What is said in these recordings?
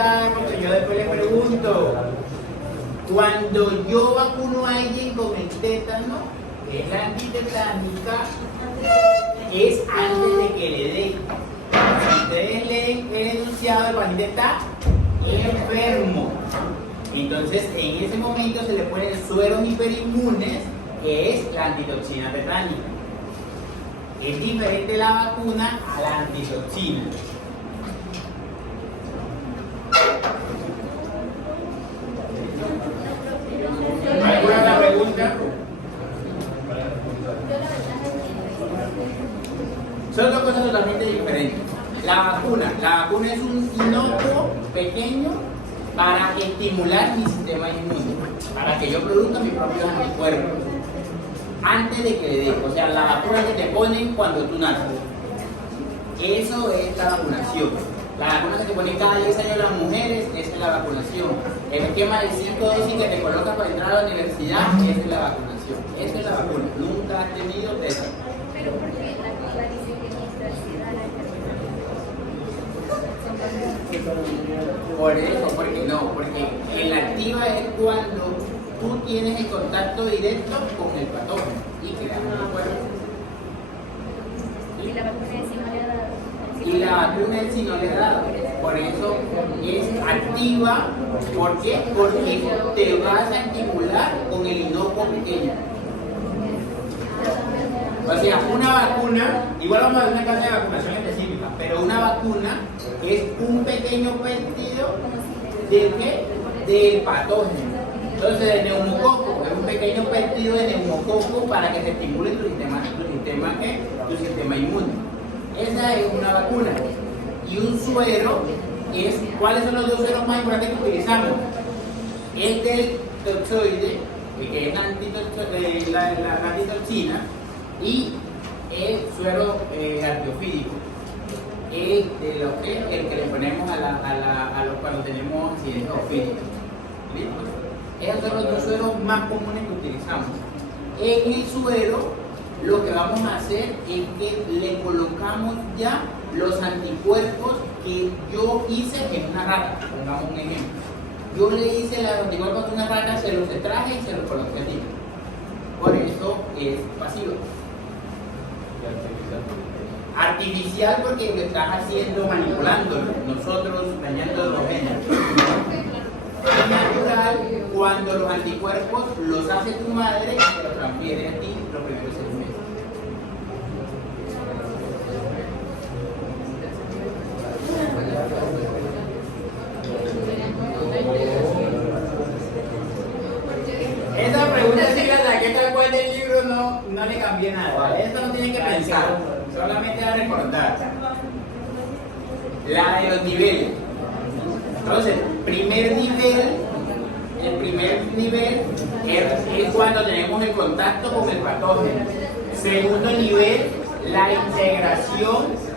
pregunta, porque yo después le pregunto. Cuando yo vacuno a alguien con el tétano, que es la antitetánica, es antes de que le dé. Si ustedes leen el enunciado, el paciente está enfermo. Entonces, en ese momento se le ponen sueros hiperinmunes, que es la antitoxina tetánica. Es diferente la vacuna a la antitoxina. ¿Alguna otra pregunta? Son dos cosas totalmente diferentes. La vacuna es un inocuo pequeño para estimular mi sistema inmune, para que yo produzca mis propios anticuerpos antes de que le dé. O sea, la vacuna que te ponen cuando tú naces. Eso es la vacunación. La vacuna que te ponen cada 10 años las mujeres, esa es la vacunación. El esquema de 5 dosis que te colocan para entrar a la universidad, esa es la vacunación. Esa es la vacuna. Nunca has tenido tétano. Pero ¿por qué la cosa dice que mientras se da la enfermedad? Por eso, porque el activa es cuando tú tienes el contacto directo con el patógeno y creas un cuerpo. Y la vacuna es si no le ha dado. Y la vacuna es si no le ha dado. Por eso es activa. ¿Por qué? Porque te vas a estimular con el inocuo pequeño. O sea, una vacuna, igual vamos a ver una clase de vacunación específica, pero una vacuna es un pequeño péptido ¿de qué? Del patógeno. Entonces, el neumococo es un pequeño péptido de neumococo para que se estimule tu sistema inmune. Esa es una vacuna. Y un suero es, ¿cuáles son los dos sueros más importantes que utilizamos? El del toxoide, que es la antitoxina, y el suero artiofídico, el que le ponemos a los cuando tenemos accidentes ofídicos. Esos son los dos sueros más comunes que utilizamos. En el suero, lo que vamos a hacer es que le colocamos ya los anticuerpos que yo hice en una rata. Pongamos un ejemplo. Yo le hice los anticuerpos en una rata, se los extraje y se los coloqué a ti. Por eso es pasivo. Artificial porque lo estás haciendo manipulándolo, nosotros dañando los genes. Es natural cuando los anticuerpos los hace tu madre y te los transfiere a ti los primeros 6 meses. Esa pregunta si la saqué tal cual del libro no le cambié nada. Esto no tiene que pensar, solamente a recordar. La de los niveles. Entonces, el primer nivel es cuando tenemos el contacto con el patógeno. Segundo nivel, la integración.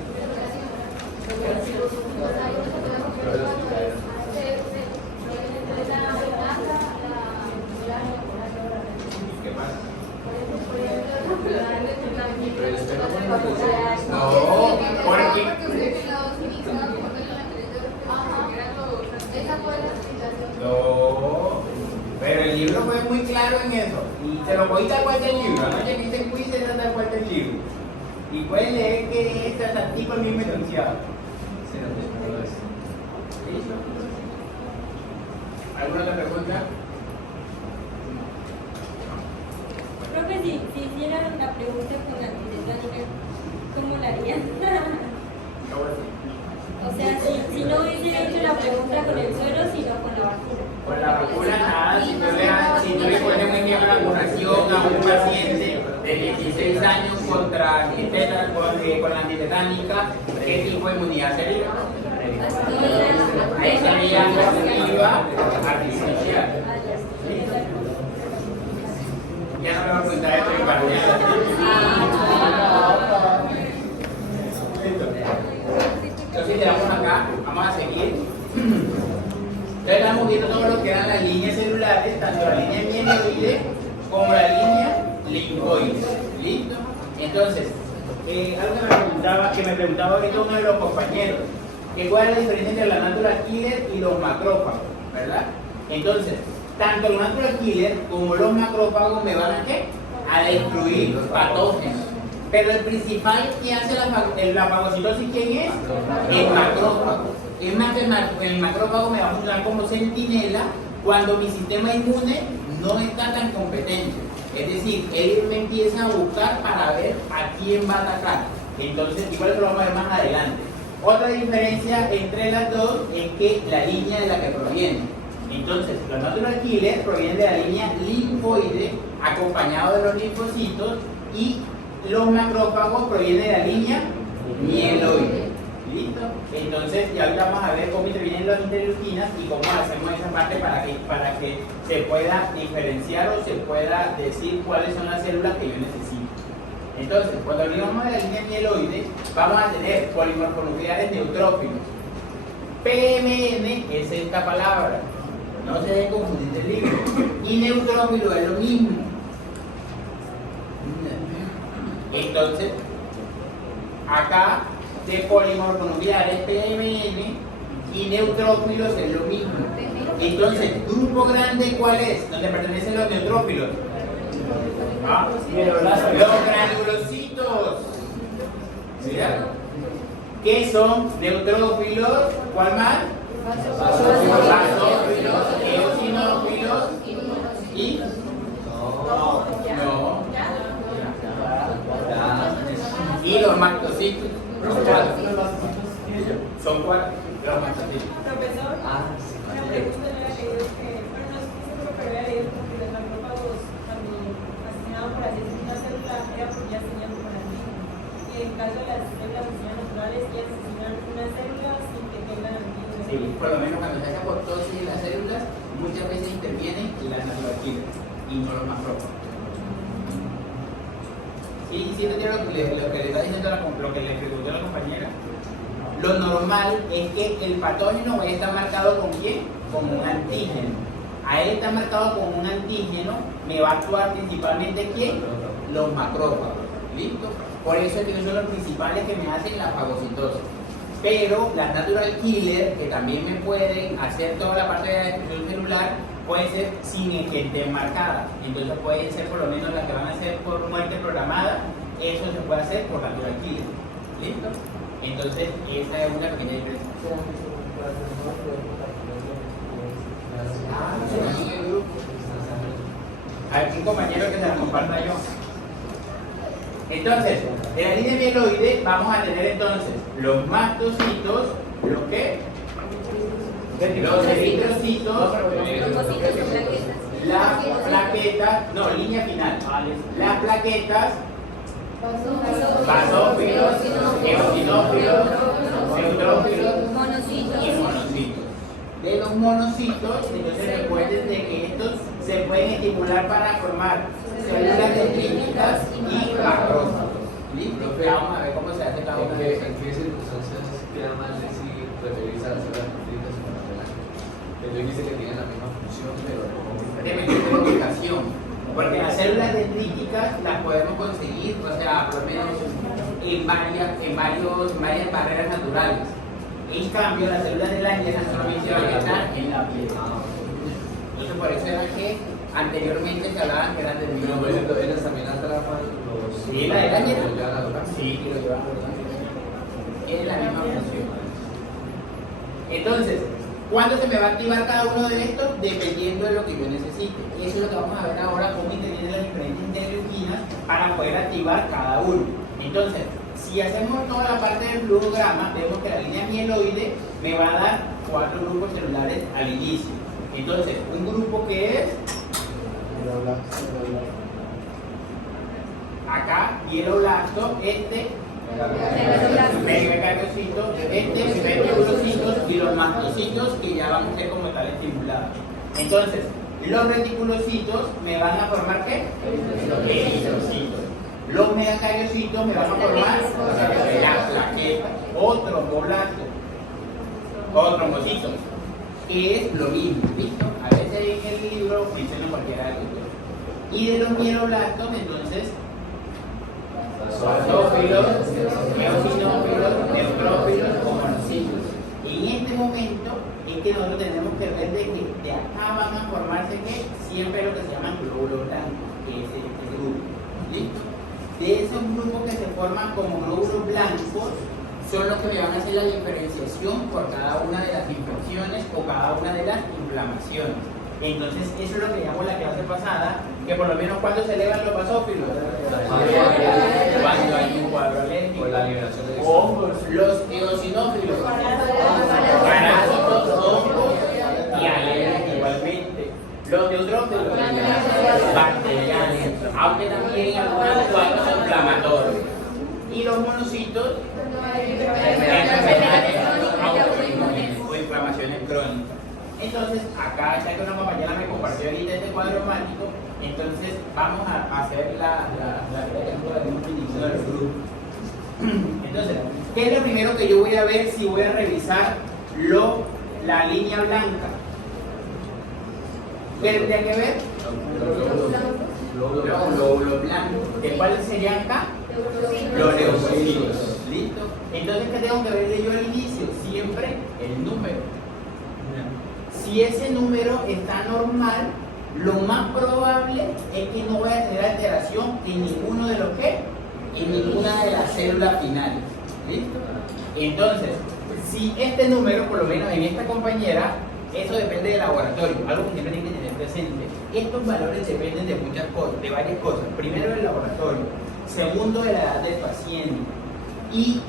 No, porque no, pero el libro fue muy claro en eso y se lo voy tal cual del libro, anoche que hice quiz era tal cual del libro y pueden leer que es tipo el mismo enunciado. ¿Listo? ¿Alguna otra pregunta? Creo que si hicieran la pregunta con la antitetánica, ¿cómo la harían? O sea, si no hubiese hecho la pregunta con el suero, sino con la vacuna. Con la vacuna nada, si tú le pones un ejemplo de vacunación a un paciente de 16 años contra con la antitetánica, ¿qué tipo de inmunidad sería? Ahí sería activa artificial. Ya no me va a preguntar esto en parte. Entonces le damos acá, vamos a seguir. Entonces estamos viendo todo lo que eran las líneas celulares, tanto la línea mieloide como la línea linfoide. ¿Listo? Entonces, algo que me preguntaba ahorita uno de los compañeros. ¿Cuál es la diferencia entre la natural killer y los macrófagos? ¿Verdad? Entonces, tanto los natural killer como los macrófagos me van a ¿qué? A destruir patógenos. Pero el principal que hace la fagocitosis, ¿quién es? El macrófago. Es más, el macrófago me va a funcionar como centinela cuando mi sistema inmune no está tan competente. Es decir, él me empieza a buscar para ver a quién va a atacar. Entonces, igual lo vamos a ver más adelante. Otra diferencia entre las dos es que la línea de la que proviene. Entonces, los natural killers provienen de la línea linfoide, acompañado de los linfocitos, y los macrófagos provienen de la línea mieloide. ¿Listo? Entonces, ya ahorita vamos a ver cómo intervienen las interleuquinas y cómo hacemos esa parte para que se pueda diferenciar o se pueda decir cuáles son las células que yo necesito. Entonces, cuando hablamos de la línea mieloide, vamos a tener polimorfonucleares neutrófilos. PMN es esta palabra, no se debe confundir del libro. Y neutrófilo es lo mismo. Entonces, acá de polimorfonucleares PMN y neutrófilos es lo mismo. Entonces, grupo grande, ¿cuál es? ¿Dónde pertenecen los neutrófilos? Los granulocitos. Mira, ¿qué son neutrófilos? ¿Cuál más? Basófilos, eosinófilos y no. Y los mastocitos. Son cuatro. Los mastocitos. Profesor, una pregunta no era que yo, bueno, no estoy seguro, pero había leído que los macrófagos, cuando asesinaban por así decirlo una célula, era porque ya tenían como la antígeno. Y en caso de las células asesinas naturales, ellas asesinan una célula sin que tengan antígeno. Sí, por lo menos cuando se hace apoptosis de las células, muchas veces intervienen las natural killers y no los macrófagos. Sí, entiendo lo que le está diciendo lo que le preguntó la compañera. Lo normal es que el patógeno vaya a estar marcado con ¿quién? Con un antígeno. A él está marcado con un antígeno, me va a actuar principalmente ¿quién? Los macrófagos. ¿Listo? Por eso es que son los principales que me hacen la fagocitosis. Pero las natural killer, que también me pueden hacer toda la parte de la destrucción celular, pueden ser sin que estén marcadas. Entonces pueden ser por lo menos las que van a ser por muerte programada. Eso se puede hacer por natural killer. ¿Listo? Entonces esa es una pequeña diferencia. Hay un compañero que se la comparta yo. Entonces, de la línea mieloide vamos a tener entonces los mastocitos, ¿los qué? Los eritrocitos, las plaquetas, no, línea final, las plaquetas, basófilos, eosinófilos, neutrófilos y monocitos. De los monocitos, entonces recuerden de que estos se pueden estimular para formar células dendríticas y macrófagos. ¿Listo? Vamos a ver cómo se hace cada una de esas. ¿En qué circunstancias queda mal decir referirse a las células dendríticas y macrófagos? Pero dice que tienen la misma función, pero Depende de la ubicación. Porque las células dendríticas las podemos conseguir, o sea, por lo menos en varias barreras naturales. En cambio, las células de láminas solamente van a estar en la piel. Entonces, por eso era que anteriormente se hablaban que eran de pero por ejemplo, ellas también atrapan los... Sí, la de láminas. los llevan a lograr. Sí, lo llevan a lograr. Tiene la misma función. Entonces, ¿cuándo se me va a activar cada uno de estos? Dependiendo de lo que yo necesite. Eso es lo que vamos a ver ahora, cómo intervienen las diferentes interleuquinas para poder activar cada uno. Entonces, si hacemos toda la parte del flujograma, vemos que la línea mieloide me va a dar 4 grupos celulares al inicio. Entonces, un grupo que es acá, mielolacto, megacariocitos, reticulocitos y los mastocitos que ya van a ser como tal estimulados. Entonces, los reticulocitos me van a formar ¿qué? Eritrocitos. Los megacariocitos me van a formar la plaqueta o tromboblastos o trombocitos, que es lo mismo, ¿listo? A veces en el libro menciona cualquiera de los dos. Y de los mieloblastos, entonces, basófilos, eosinófilos, neutrófilos o monocitos. momento es que nosotros tenemos que ver de que de acá van a formarse que siempre lo que se llaman glóbulos blancos, que es este grupo. ¿Listo? De esos grupos que se forman como glóbulos blancos son los que me van a hacer la diferenciación por cada una de las infecciones o cada una de las inflamaciones. Entonces, eso es lo que llamamos la clase pasada, que por lo menos cuando se elevan los basófilos, cuando hay un cuadro alérgico, la liberación de hongos, los eosinófilos, parásitos, hongos y alérgicos igualmente. Los neutrófilos, bacterianos, aunque también algunos cuadros inflamatorios. Y los monocitos, enfermedades autoinmunes o inflamaciones crónicas. Entonces, acá ya que una compañera me compartió ahorita este cuadro hemático, entonces vamos a hacer la definición de los grupos. Entonces, ¿qué es lo primero que yo voy a ver si voy a revisar la línea blanca? ¿Qué tendría que ver? Los glóbulos blancos. ¿Cuáles serían acá? Los leucocitos. ¿Listo? Entonces, ¿qué tengo que ver yo al inicio? Siempre el número. Si ese número está normal, lo más probable es que no vaya a tener alteración en ninguno de los que, en ninguna de las células finales. ¿Listo? Entonces, si este número, por lo menos en esta compañera, eso depende del laboratorio, algo que tienen que tener presente. Estos valores dependen de muchas cosas, de varias cosas. Primero, del laboratorio. Segundo, de la edad del paciente. Y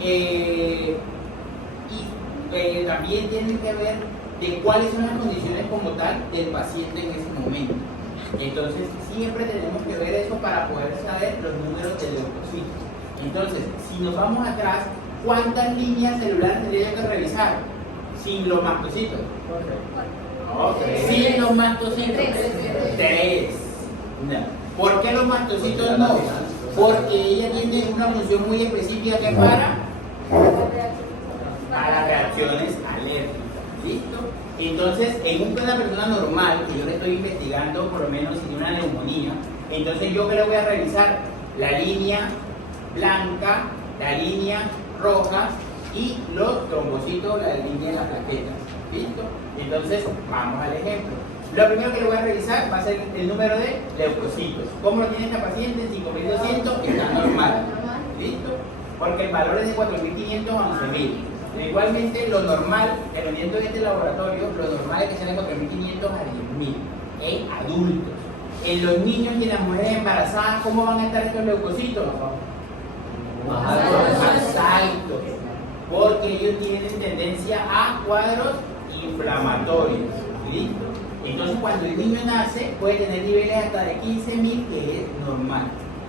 también tienen que ver de cuáles son las condiciones como tal del paciente en ese momento. Entonces, siempre tenemos que ver eso para poder saber los números de leucocitos. Entonces, si nos vamos atrás, ¿cuántas líneas celulares tendría que revisar? Sin los mastocitos. Sin los mastocitos. 3. No. ¿Por qué los mastocitos no? Porque ella tiene una función muy específica que para reacciones alérgicas. ¿Listo? Entonces, en una persona normal, que yo le estoy investigando, por lo menos si tiene una neumonía, entonces yo que le voy a revisar la línea blanca, la línea roja y los trombocitos, la línea de las plaquetas. ¿Listo? Entonces, vamos al ejemplo. Lo primero que le voy a revisar va a ser el número de leucocitos. ¿Cómo lo tiene esta paciente? En 5200 está normal. ¿Listo? Porque el valor es de 4500 a 11000. Igualmente, lo normal, dependiendo de este laboratorio, lo normal es que sean de 4.500 a 10.000 en adultos. En los niños y en las mujeres embarazadas, ¿cómo van a estar estos leucocitos? Más altos, porque ellos tienen tendencia a cuadros inflamatorios. ¿Listo? Entonces, cuando el niño nace, puede tener niveles hasta de 15.000, que es normal.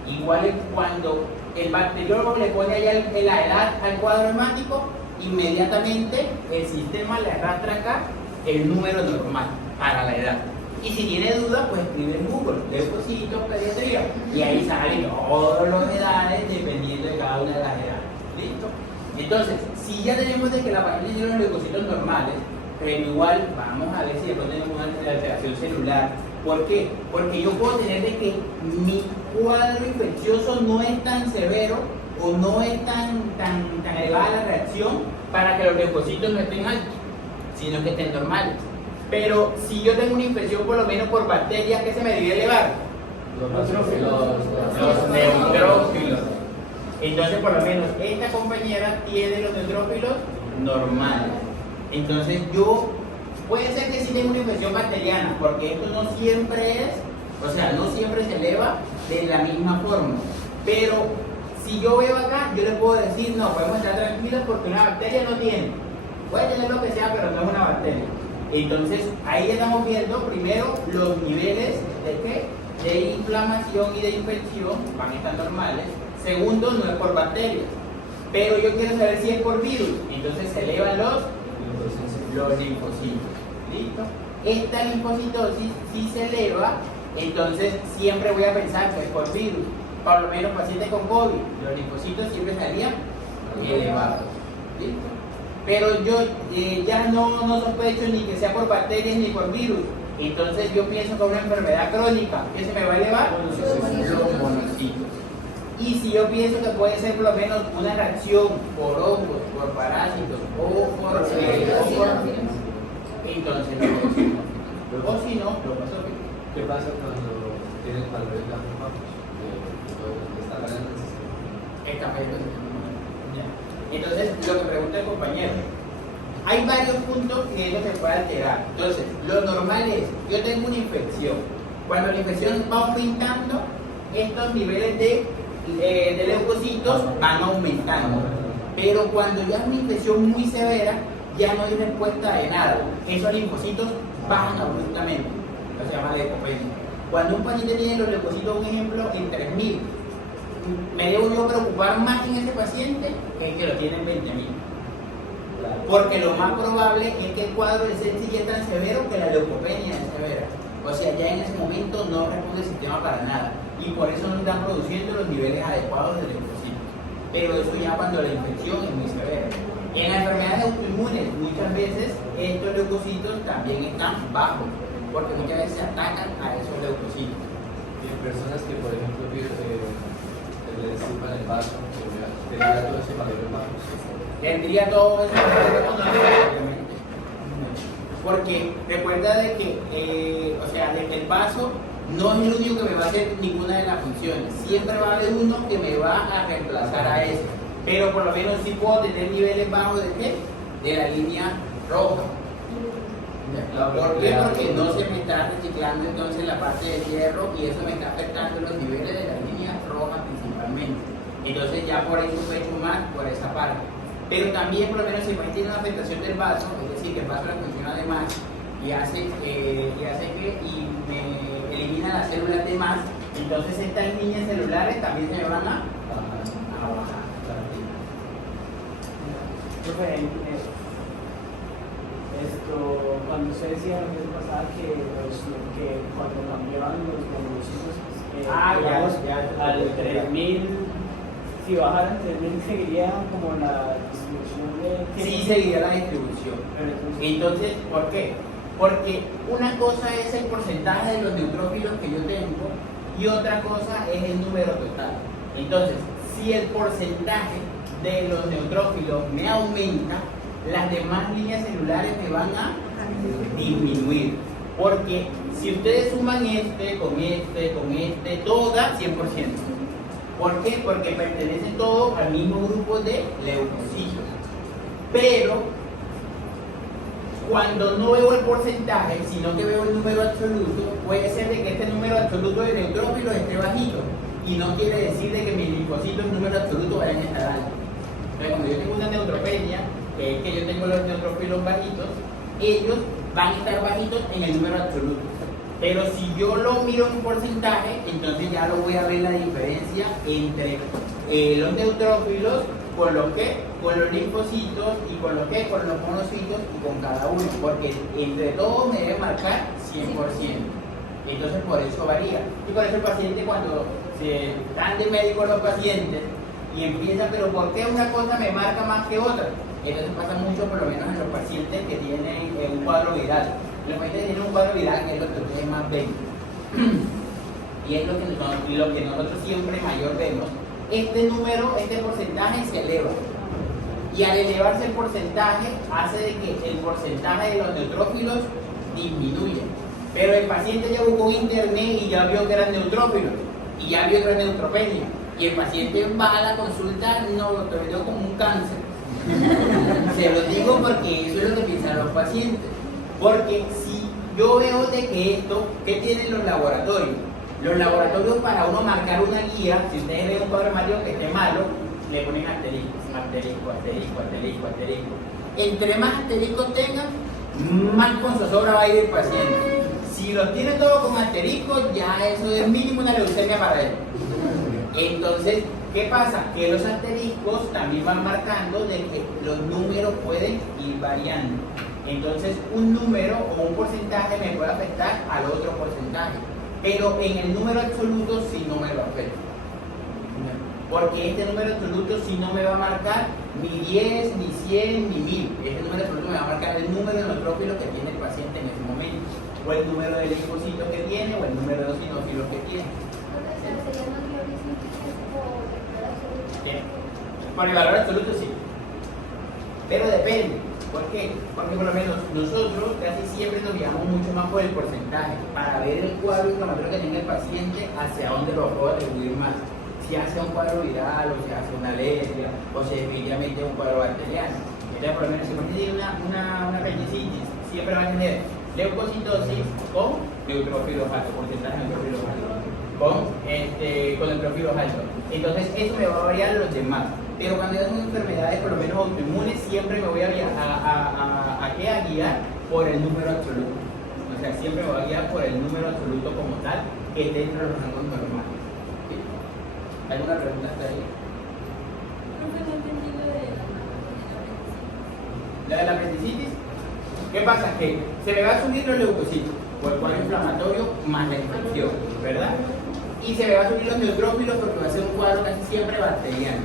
Igual es cuando el bacteriólogo le pone allá la edad al cuadro hemático, inmediatamente el sistema le arrastra acá el número normal para la edad. Y si tiene duda, pues escribe en Google leucocitos, pediatría, y ahí salen todas las edades dependiendo de cada una de las edades. ¿Listo? Entonces, si ya tenemos de que la paciente tiene los leucocitos normales, pero igual vamos a ver si después tenemos una alteración celular. ¿Por qué? Porque yo puedo tener de que mi cuadro infeccioso no es tan severo o no es tan elevada la reacción para que los leucocitos no estén altos, sino que estén normales. Pero si yo tengo una infección por lo menos por bacterias, ¿qué se me debe elevar? Los neutrófilos. Entonces, por lo menos, esta compañera tiene los neutrófilos normales. Entonces, puede ser que sí tenga una infección bacteriana, porque esto no siempre es, o sea, no siempre se eleva de la misma forma. Pero si yo veo acá, yo les puedo decir, no, podemos estar tranquilos porque una bacteria no tiene. Puede tener lo que sea, pero no es una bacteria. Entonces, ahí estamos viendo primero los niveles de ¿qué? De inflamación y de infección, van a estar normales. Segundo, no es por bacterias. Pero yo quiero saber si es por virus. Entonces se elevan los linfocitos. ¿Listo? Esta linfocitosis, si se eleva, entonces siempre voy a pensar que es por virus. Por lo menos pacientes con COVID, los linfocitos siempre estarían elevados. ¿Listo? Pero yo ya no sospecho ni que sea por bacterias ni por virus. Entonces yo pienso que es una enfermedad crónica. ¿Qué se me va a elevar? Los monocitos. Y si yo pienso que puede ser por lo menos una reacción por hongos, por parásitos o por entonces lo consumo. O si no, lo paso bien. ¿Qué pasa cuando tienes valores bajos? Está ganando el sistema. Está fallando el sistema. Ya. Entonces, lo que pregunta el compañero, hay varios puntos que eso se puede alterar. Entonces, lo normal es, yo tengo una infección. Cuando la infección va aumentando, estos niveles de leucocitos van aumentando. Pero cuando ya es una infección muy severa, ya no hay respuesta de nada. Esos linfocitos bajan abruptamente. Eso se llama leucopenia. Cuando un paciente tiene los leucocitos, un ejemplo, en 3000, me debo yo preocupar más en ese paciente que el que lo tiene en 20.000. Porque lo más probable es que el cuadro de sepsis es tan severo que la leucopenia es severa. O sea, ya en ese momento no responde el sistema para nada. Y por eso no están produciendo los niveles adecuados de leucocitos. Pero eso ya cuando la infección es muy severa. En las enfermedades autoinmunes, muchas veces estos leucocitos también están bajos, porque muchas veces se atacan a esos leucocitos. Y en personas que, por ejemplo, le disipan el vaso, tendría todo ese valor bajo. Tendría todo eso, obviamente. Porque recuerda de que, o sea, de que el vaso no es el único que me va a hacer ninguna de las funciones. Siempre va a haber uno que me va a reemplazar a ese. Pero por lo menos sí puedo tener niveles bajos de qué? De la línea roja. ¿Por qué? Porque no se me está reciclando entonces la parte del hierro y eso me está afectando los niveles de la línea roja principalmente. Entonces ya por eso he hecho más por esa parte. Pero también por lo menos si el paciente tiene una afectación del vaso, es decir, que el vaso le funciona de más y hace que me elimina las células de más, entonces estas líneas celulares también se me van a bajar. Profe, cuando usted decía la vez pasada que cuando cambiaban los leucocitos, digamos, al 3000, si bajaran 3000 seguiría como la distribución de... Sí, seguiría la distribución. Entonces, ¿por qué? Porque una cosa es el porcentaje de los neutrófilos que yo tengo y otra cosa es el número total. Entonces, si el porcentaje de los neutrófilos me aumenta, las demás líneas celulares me van a disminuir. Porque si ustedes suman este, con este, todo da 100%. ¿Por qué? Porque pertenecen todos al mismo grupo de leucocitos. Pero cuando no veo el porcentaje, sino que veo el número absoluto, puede ser de que este número absoluto de neutrófilos esté bajito. Y no quiere decir de que mis linfocitos número absoluto vayan a estar altos. Entonces, cuando yo tengo una neutropenia, que es que yo tengo los neutrófilos bajitos, ellos van a estar bajitos en el número absoluto. Pero si yo lo miro en porcentaje, entonces ya lo voy a ver la diferencia entre los neutrófilos con los linfocitos y con los monocitos y con cada uno, porque entre todos me debe marcar 100%. Entonces por eso varía. Y por eso el paciente, cuando se dan de médico los pacientes y empiezan, pero ¿por qué una cosa me marca más que otra? Entonces pasa mucho, por lo menos en los pacientes que tienen un cuadro viral. Los pacientes que tienen un cuadro viral, que es lo que ustedes más ven, y es lo que nosotros siempre mayor vemos, este porcentaje se eleva. Y al elevarse el porcentaje, hace de que el porcentaje de los neutrófilos disminuya. Pero el paciente ya buscó en internet y ya vio que eran neutrófilos, y ya vio que era neutropenia. Y el paciente va a la consulta, no, doctor, yo como un cáncer. Se lo digo porque eso es lo que piensan los pacientes. Porque si yo veo de que esto, ¿qué tienen los laboratorios? Los laboratorios, para uno marcar una guía, si ustedes ven un cuadro hemático que esté malo, le ponen asterisco, asterisco, asterisco, asterisco, asterisco. Entre más asteriscos tengan, más con zozobra va a ir el paciente. Si los tiene todos con asterisco, ya eso es mínimo una leucemia para él. Entonces, ¿qué pasa? Que los asteriscos también van marcando de que los números pueden ir variando. Entonces, un número o un porcentaje me puede afectar al otro porcentaje, pero en el número absoluto sí no me lo afecta. Porque este número absoluto sí no me va a marcar ni 10, ni 100, ni 1000. Este número absoluto me va a marcar el número de neutrófilos que tiene el paciente en ese momento, o el número de linfocitos que tiene, o el número de eosinófilos que tiene. Por el valor absoluto sí, pero depende, ¿Por qué? Porque por lo menos nosotros casi siempre nos guiamos mucho más por el porcentaje para ver el cuadro inflamatorio que tenga el paciente hacia dónde lo puedo atribuir más. Si hace un cuadro viral, o si hace una alergia, o si definitivamente es un cuadro bacteriano. Entonces, por lo menos, si usted tiene una apendicitis, siempre va a tener leucocitosis con neutrófilos altos, porcentaje de neutrófilos altos, con neutrófilos altos. Entonces, eso me va a variar los demás. Pero cuando ya son enfermedades, por lo menos autoinmunes, siempre me voy a guiar por el número absoluto. O sea, siempre me voy a guiar por el número absoluto como tal, que esté dentro de los rangos normales. ¿Sí? ¿Alguna pregunta hasta ahí? Profe, no entendí lo de La de la apendicitis. ¿Qué pasa? Que se me va a subir los leucocitos por el cuadro inflamatorio más la infección, ¿verdad? Y se me va a subir los neutrófilos porque va a ser un cuadro casi siempre bacteriano.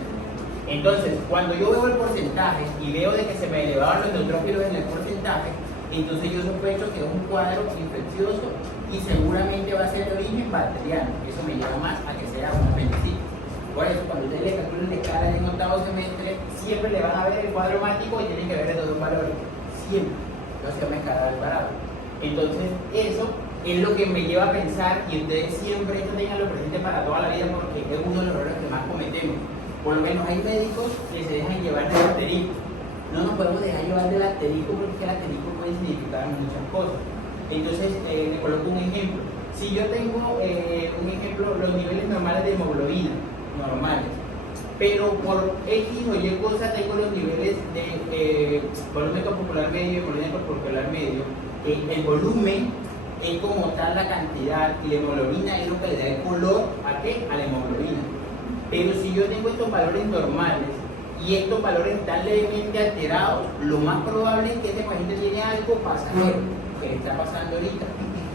Entonces, cuando yo veo el porcentaje y veo de que se me elevaban los neutrófilos en el porcentaje, entonces yo sospecho que es un cuadro infeccioso y seguramente va a ser de origen bacteriano. Eso me lleva más a que sea una apendicitis. Por eso, cuando ustedes le calculan la escala en octavo semestre, siempre le van a ver el cuadro hemático y tienen que ver estos dos valores. Siempre. No se llama escala al parado. Entonces, eso es lo que me lleva a pensar, y ustedes siempre esto tenganlo presente para toda la vida porque es uno de los errores que más cometemos. Por lo menos hay médicos que se dejan llevar del asterisco. No nos podemos dejar llevar del asterisco porque el asterisco puede significar muchas cosas. Entonces, le coloco un ejemplo. Si yo tengo, un ejemplo, los niveles normales de hemoglobina, normales, pero por X o Y cosa tengo los niveles de volumen corporal medio y volumen corporal medio, el volumen es como tal la cantidad y la hemoglobina es lo que le da el color ¿a qué? A la hemoglobina. Pero si yo tengo estos valores normales y estos valores están levemente alterados, lo más probable es que este paciente tiene algo pasajero, que le está pasando ahorita.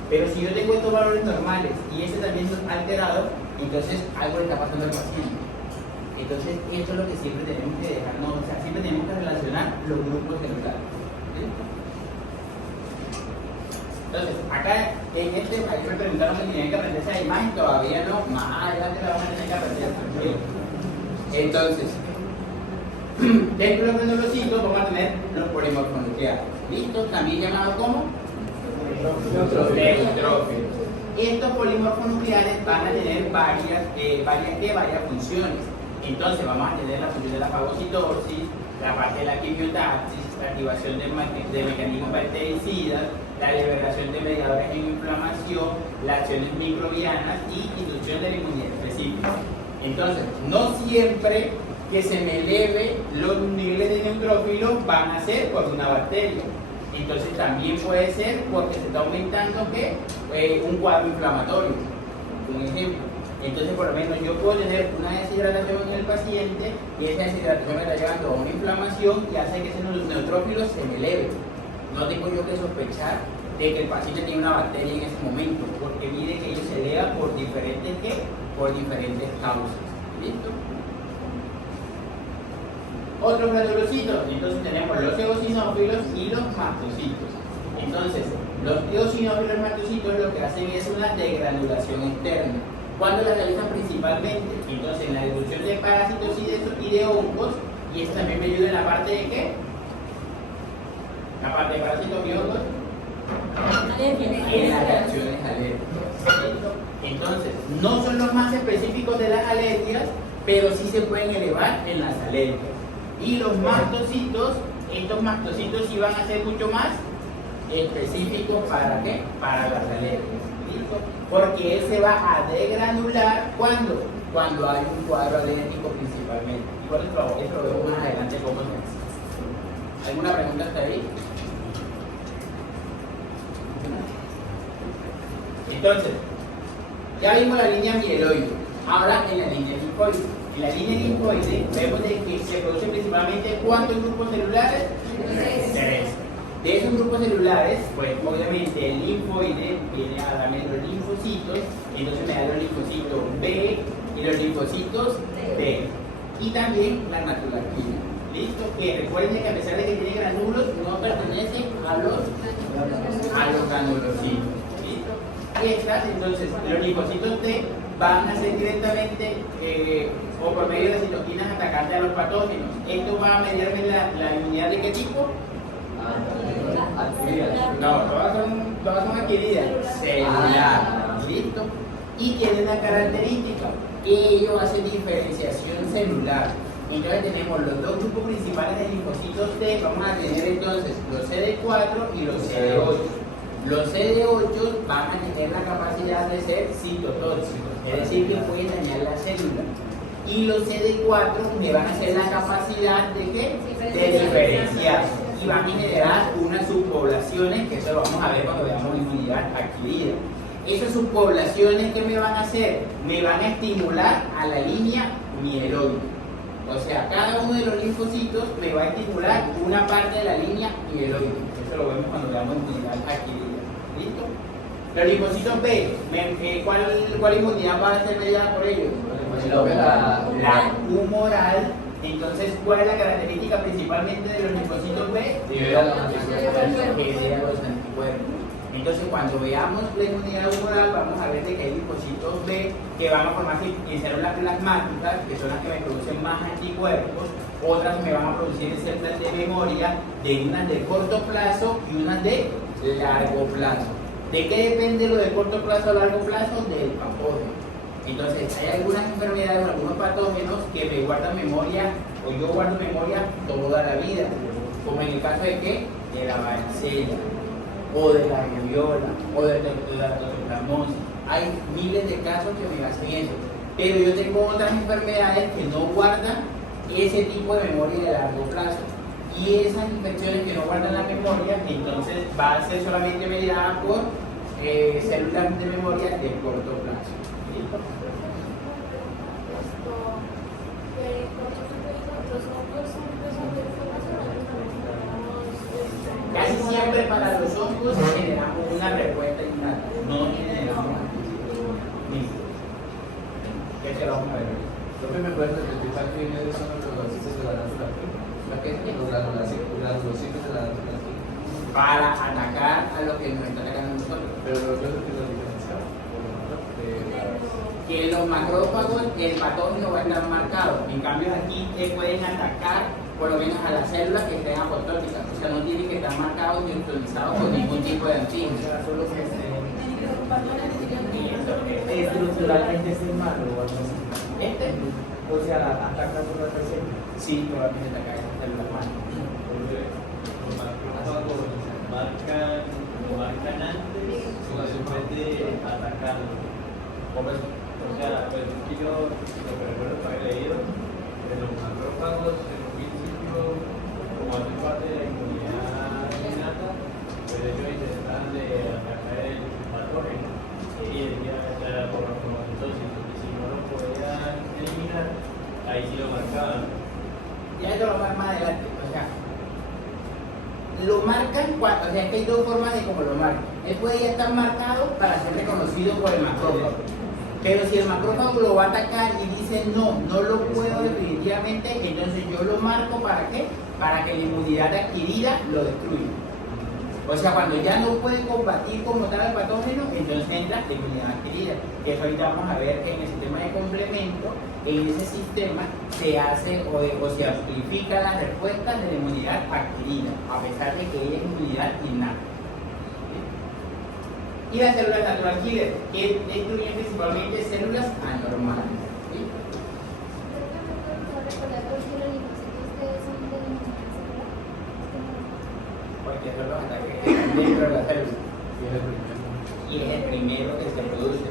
Pero si yo tengo estos valores normales y ese también es alterado, entonces algo le está pasando al paciente. Entonces, esto es lo que siempre tenemos que dejarnos, o sea, siempre tenemos que relacionar los grupos celulares. ¿Sí? Entonces, acá en ahí me preguntaron si tenían que aprender esa imagen, todavía no, más adelante la van a tener que aprender. ¿Sí? Entonces, dentro de los granulocitos vamos a tener los polimorfonucleares. ¿Listo? También llamados como neutrófilos. Estos polimorfonucleares van a tener varias funciones. Entonces vamos a tener la función de la fagocitosis, la parte de la quimiotaxis, la activación de mecanismos bactericidas, la liberación de mediadores en inflamación, las acciones microbianas y inducción de la inmunidad específica. Entonces, no siempre que se me eleve los niveles de neutrófilos van a ser por una bacteria. Entonces también puede ser porque se está aumentando un cuadro inflamatorio. Un ejemplo. Entonces, por lo menos yo puedo tener una deshidratación en el paciente y esa deshidratación me está llevando a una inflamación y hace que ese neutrófilo se me eleve. No tengo yo que sospechar de que el paciente tiene una bacteria en ese momento, porque mire que ello se eleva por diferentes causas. ¿Listo? Otros granulocitos, entonces tenemos los eosinófilos y los mastocitos. Entonces, los eosinófilos y los mastocitos lo que hacen es una degranulación externa. ¿Cuándo la realizan principalmente? Entonces, en la destrucción de parásitos y de hongos, y eso también me ayuda en la parte de ¿qué? La parte de parásitos y hongos. En las reacciones alérgicas. Entonces, no son los más específicos de las alergias, pero sí se pueden elevar en las alergias. Y los mastocitos, estos mastocitos sí van a ser mucho más específicos ¿para qué? Para las alergias. ¿Listo? Porque él se va a degranular cuando hay un cuadro alérgico principalmente. Igual eso lo vemos más adelante cómo se hace. ¿Alguna pregunta hasta ahí? Entonces, ya vimos la línea mieloide, ahora en la línea linfoide. En la línea linfoide vemos de que se producen principalmente ¿cuántos grupos celulares? 3. De esos grupos celulares, pues obviamente el linfoide viene a darme los linfocitos, entonces me da los linfocitos B y los linfocitos T. Y también la naturalina. ¿Listo? Que recuerden que a pesar de que tiene granulos, no pertenecen a los granulocitos. Estas, entonces, los linfocitos T van a ser directamente o por medio de citoquinas atacantes a los patógenos. Esto va a mediarme la inmunidad de qué tipo? No, todas son adquiridas. Celular. ¿Listo? Y tienen la característica que ellos hacen diferenciación celular. Entonces tenemos los dos grupos principales de linfocitos T. Vamos a tener entonces los CD4 y los CD8. Los CD8 van a tener la capacidad de ser citotóxicos, es decir, que pueden dañar la célula. Y los CD4 me van a hacer la capacidad de ¿qué? De diferenciar. Y van a generar unas subpoblaciones, que eso lo vamos a ver cuando veamos inmunidad adquirida. Esas subpoblaciones, ¿qué me van a hacer? Me van a estimular a la línea mieloide. O sea, cada uno de los linfocitos me va a estimular una parte de la línea mieloide. Eso lo vemos cuando veamos inmunidad adquirida. ¿Listo? Los linfocitos B, ¿cuál inmunidad va a ser mediada por ellos? La humoral. Entonces, ¿cuál es la característica principalmente de los linfocitos B? Libera los anticuerpos. Libera los anticuerpos. Entonces, cuando veamos la inmunidad humoral, vamos a ver de que hay linfocitos B que van a formarse en células plasmáticas, que son las que me producen más anticuerpos, otras me van a producir células de memoria, de unas de corto plazo y unas de largo plazo. ¿De qué depende lo de corto plazo o largo plazo? Del patógeno. Entonces, hay algunas enfermedades, algunos patógenos que me guardan memoria, o yo guardo memoria toda la vida, como en el caso de ¿qué? De la varicela, o de la rubiola, o de la toxoplasmosis. Hay miles de casos que me hacen eso, pero yo tengo otras enfermedades que no guardan ese tipo de memoria de largo plazo. Y esas infecciones que no guardan la memoria, entonces va a ser solamente mediada por células de memoria de corto plazo. ¿Listo? Casi siempre para los hongos generamos una respuesta innata, no generamos anticuerpos. Listo. ¿Qué se lo vamos a ver? Lo que me puedes especificar quiénes son los granulocitos de la glándula P. Los granulocitos de la glándula P. Para atacar a lo que nos está atacando a nosotros. Pero lo que es diferenciado. Que en los macrófagos el patógeno va a estar marcado. En cambio aquí te pueden atacar por lo menos a las células que estén apoptóticas. O sea, no tienen que estar marcados ni neutralizados con ningún tipo de antígeno. Estructuralmente es malo o algo así. O sea, ataca por la célula. Sí, probablemente atacar esas células malas. Los macrófagos lo marcan antes o después de atacarlo. O sea, pues yo lo que recuerdo que había leído, que los macrófagos en un principio, como hacen parte de la inmunidad innata, pues ellos intentaban de atacar el patógeno y decían que era por la fagocitosis, y si no lo podían eliminar, ahí sí lo marcaban. Ya esto lo vamos más adelante. O sea, lo marcan, o sea, que hay dos formas de cómo lo marcan. Él puede ya estar marcado para ser reconocido por el macrófago. Pero si el macrófago lo va a atacar y dice no lo puedo definitivamente, entonces yo lo marco ¿para qué? Para que la inmunidad adquirida lo destruya. O sea, cuando ya no puede combatir como tal el patógeno, entonces entra la inmunidad adquirida. Que eso ahorita vamos a ver en el sistema de complemento. En ese sistema se hace o se amplifica las respuestas de la inmunidad adquirida, a pesar de que ella es inmunidad innata. Y las células natural killer, que destruyen principalmente células anormales. ¿Sí? Porque son los ataques que están dentro de la célula. Y es el primero que se produce.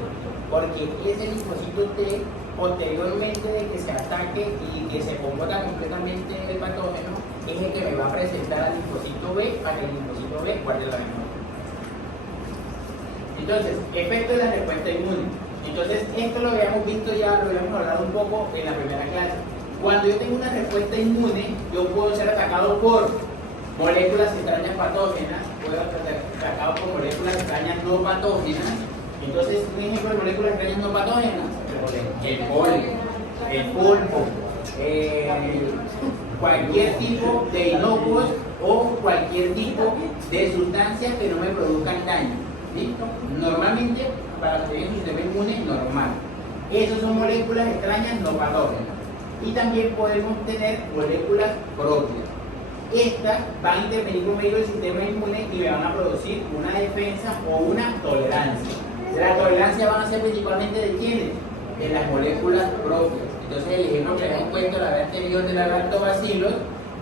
Porque ese linfocito T, posteriormente de que se ataque y que se comporta completamente el patógeno, es el que me va a presentar al linfocito B para que el linfocito B guarde la memoria. Entonces, efecto de la respuesta inmune. Entonces, esto lo habíamos visto ya, lo habíamos hablado un poco en la primera clase. Cuando yo tengo una respuesta inmune, yo puedo ser atacado por moléculas extrañas patógenas, puedo ser atacado por moléculas extrañas no patógenas. Entonces, un ejemplo de moléculas extrañas no patógenas, el polen, el pulpo, cualquier tipo de inocuos o cualquier tipo de sustancias que no me produzcan daño. ¿Listo? Normalmente, para tener un sistema inmune normal. Esas son moléculas extrañas no patógenas. Y también podemos tener moléculas propias. Estas van a intervenir por medio del sistema inmune y le van a producir una defensa o una tolerancia. La tolerancia van a ser principalmente de quiénes? De las moléculas propias. Entonces el ejemplo que habíamos puesto la vez anterior de la lactobacilos,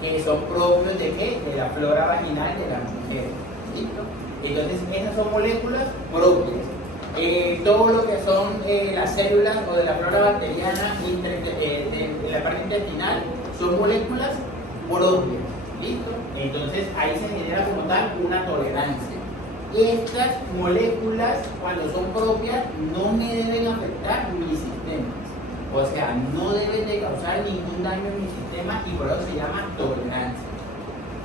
que son propios de qué? De la flora vaginal de la mujer. ¿Listo? Entonces esas son moléculas propias. Todo lo que son las células o de la flora bacteriana de la parte intestinal son moléculas propias. ¿Listo? Entonces ahí se genera como tal una tolerancia. Estas moléculas, cuando son propias, no me deben afectar mis sistemas. O sea, no deben de causar ningún daño en mi sistema y por eso se llama tolerancia.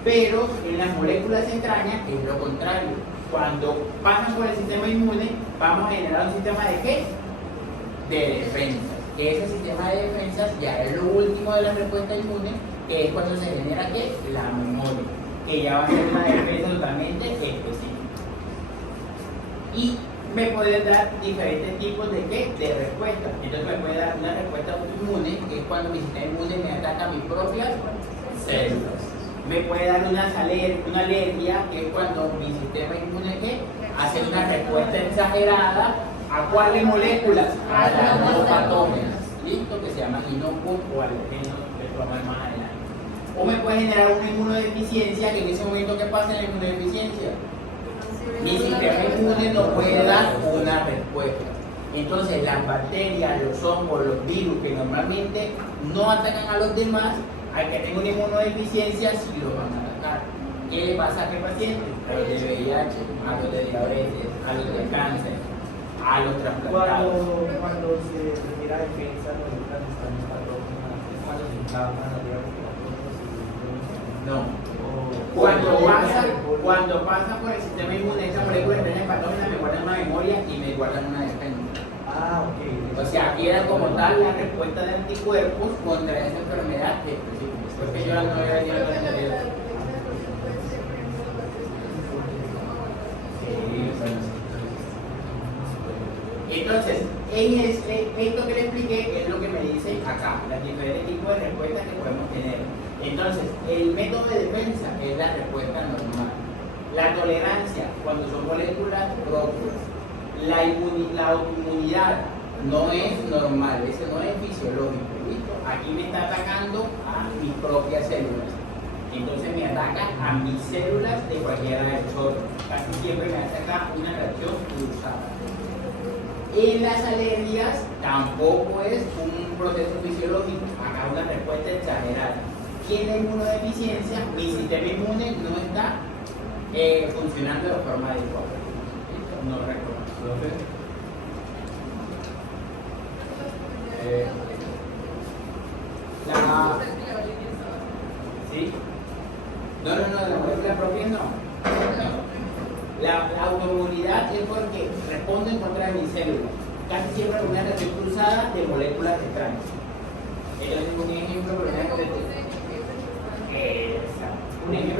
Pero en las moléculas entrañas es lo contrario. Cuando pasan por el sistema inmune, vamos a generar un sistema de ¿qué? De defensas. Ese sistema de defensas ya es lo último de la respuesta inmune, que es cuando se genera ¿qué? La memoria, que ya va a ser una defensa totalmente específica. Y me puede dar diferentes tipos de ¿qué? De respuestas. Entonces me puede dar una respuesta autoinmune, que es cuando mi sistema inmune me ataca mis propias células. Me puede dar una alergia, que es cuando mi sistema inmune ¿qué? Hace una respuesta exagerada. ¿A cuáles moléculas? A las no patógenas. ¿Listo? Que se llaman inocuos o alergenos, que vamos a ver más adelante. O me puede generar una inmunodeficiencia, que en ese momento ¿qué pasa en la inmunodeficiencia? Mi sistema inmune no puede dar una respuesta. Entonces las bacterias, los hongos, los virus que normalmente no atacan a los demás, al que tenga una inmunodeficiencia sí los van a atacar. ¿Qué le pasa a qué paciente? A los de VIH, a los de diabetes, a los de cáncer, a los trasplantados. Cuando se refiere a defensa, nosotras estamos patógenas, es cuando se inflaman las vías respiratorias. No. Cuando pasa por el sistema inmune, esa molécula entra en patógena, me guardan una memoria y me guardan una defensa. Ah, ok. O sea, queda como tal la respuesta de anticuerpos contra esa enfermedad específica. Porque yo no voy a decir algo anterior. Entonces, esto que le expliqué es lo que me dice acá, los diferentes tipos de respuestas que podemos tener. Entonces, el método de defensa es la respuesta normal. La tolerancia, cuando son moléculas propias. La autoinmunidad no es normal, eso no es fisiológico. ¿Listo? Aquí me está atacando a mis propias células. Entonces me ataca a mis células de cualquiera de nosotros. Casi siempre me hace acá una reacción cruzada. En las alergias tampoco es un proceso fisiológico, acá una respuesta exagerada. Y en la inmunodeficiencia, mi sistema inmune no está funcionando de forma adecuada. No recuerdo. ¿Sí? No, la molécula propia no. La autoinmunidad es porque responde en contra de mis células. Casi siempre con una reacción cruzada de moléculas extrañas. Entonces, un ejemplo, por ejemplo,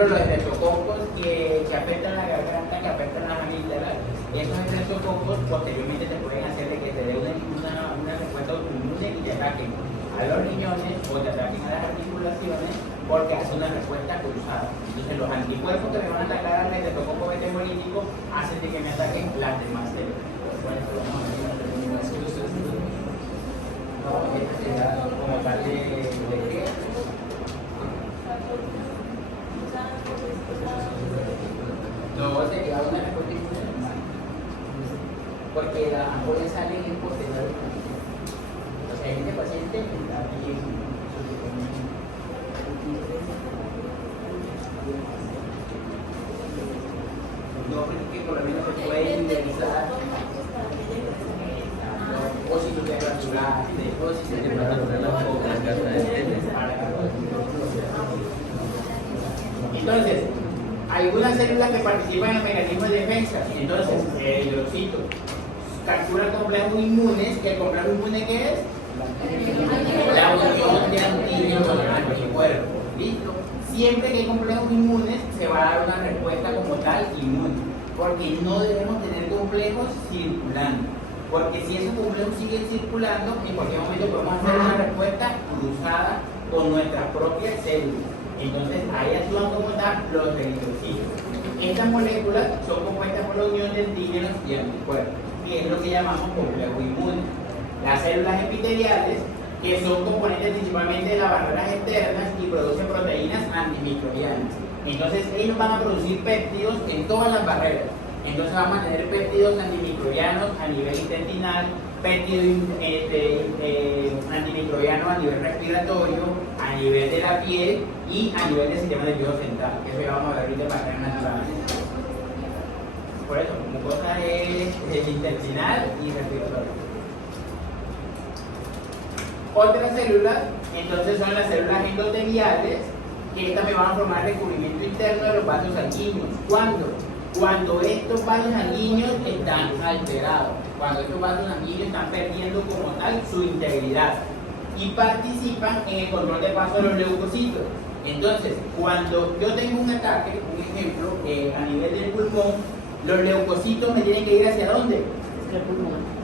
los estreptococos que afectan la garganta, que afectan las amígdalas, esos estreptococos posteriormente te pueden hacer de que te dé una respuesta autoinmune y te ataquen a los riñones o te ataquen a las articulaciones porque hace una respuesta cruzada. Entonces los anticuerpos que me van a atacar al estreptococo beta hemolítico hacen de que me ataquen las demás células. Bueno, como tal de qué. No, sería una respuesta normal. Porque las ampollas salen en posterior. O sea, este paciente está bien. No, que por lo menos se puede individualizar. O si tú te fracturaste, o si se te fractura la boca. Entonces, algunas células que participan en el mecanismo de defensa, entonces el hidrocito captura complejos inmunes, que el complejo inmune ¿qué es? La unión de antígenos con anticuerpos. ¿Listo? Siempre que hay complejos inmunes se va a dar una respuesta como tal inmune, porque no debemos tener complejos circulando, porque si esos complejos siguen circulando, en cualquier momento podemos hacer una respuesta cruzada con nuestras propias células. Entonces ahí actúan como tal los eritrocitos. Estas moléculas son compuestas por la unión de antígenos y anticuerpos, que es lo que llamamos complejo inmune. Las células epiteliales, que son componentes principalmente de las barreras externas y producen proteínas antimicrobianas. Entonces ellos van a producir péptidos en todas las barreras. Entonces vamos a tener péptidos antimicrobianos a nivel intestinal, péptidos antimicrobianos a nivel respiratorio, a nivel de la piel y a nivel del sistema nervioso central, que eso ya vamos a ver ahorita en barreras naturales. Por eso, mucosa es intestinal y respiratorio. Otras células, entonces, son las células endoteliales, que también van a formar recubrimiento interno de los vasos sanguíneos. ¿Cuándo? Cuando estos vasos sanguíneos están alterados, cuando estos vasos sanguíneos están perdiendo como tal su integridad y participan en el control de paso de los leucocitos. Entonces, cuando yo tengo un ataque, un ejemplo, a nivel del pulmón, los leucocitos me tienen que ir ¿hacia dónde?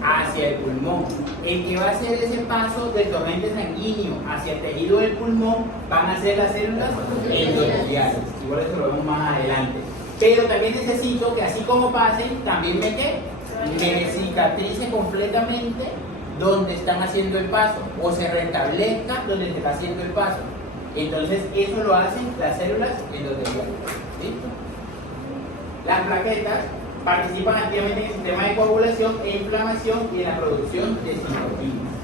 Hacia el pulmón. El que va a hacer ese paso del torrente sanguíneo hacia el tejido del pulmón van a ser las células endoteliales. Igual eso lo vemos más adelante. Pero también necesito que así como pasen, también me cicatrice completamente donde están haciendo el paso o se restablezca donde se está haciendo el paso. Entonces eso lo hacen las células endoteliales. ¿Listo? Las plaquetas participan activamente en el sistema de coagulación e inflamación y en la producción de citoquinas.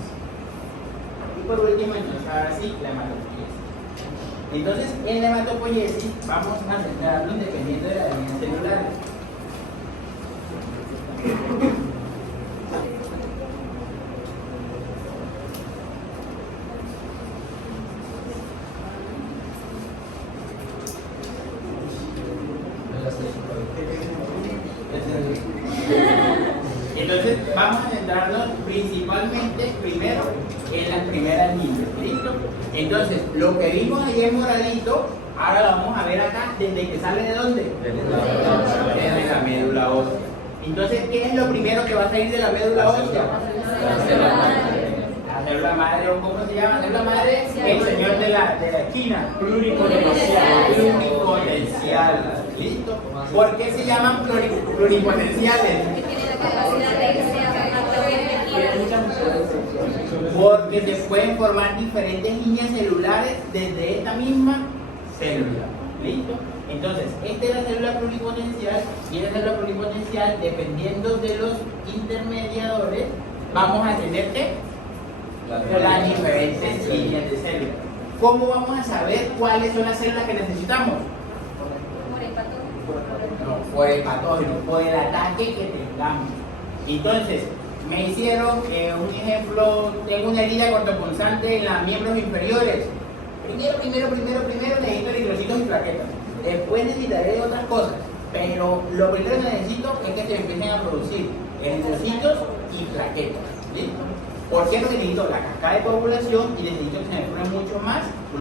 Y por último, entonces ahora sí, la hematopoiesis. Entonces, en la hematopoiesis vamos a centrarnos dependiendo de las líneas celulares. Entonces vamos a centrarnos principalmente primero en las primeras líneas, ¿listo? Entonces lo que vimos ahí en moradito, ahora lo vamos a ver acá desde que sale de dónde? Desde la médula ósea. Entonces, ¿qué es lo primero que va a salir de la médula ósea? La célula madre. La célula madre, ¿o cómo se llama? La célula madre, el señor de la esquina. Pluripotencial. Pluripotencial. ¿Listo? ¿Por qué se llaman pluripotenciales? Porque se pueden formar diferentes líneas celulares desde esta misma célula. ¿Listo? Entonces, esta es la célula pluripotencial y esta célula pluripotencial, dependiendo de los intermediadores, vamos a tener que las diferentes líneas de células. ¿Cómo vamos a saber cuáles son las células que necesitamos? No, por el patógeno, por el ataque que tengamos. Entonces, me hicieron un ejemplo, tengo una herida cortopunzante en los miembros inferiores. Primero necesito eritrocitos y plaquetas. Después necesitaré otras cosas, pero lo primero que necesito es que se empiecen a producir eritrocitos y plaquetas. ¿Listo? ¿Por qué? Porque necesito la cascada de coagulación y necesito que se me formen mucho más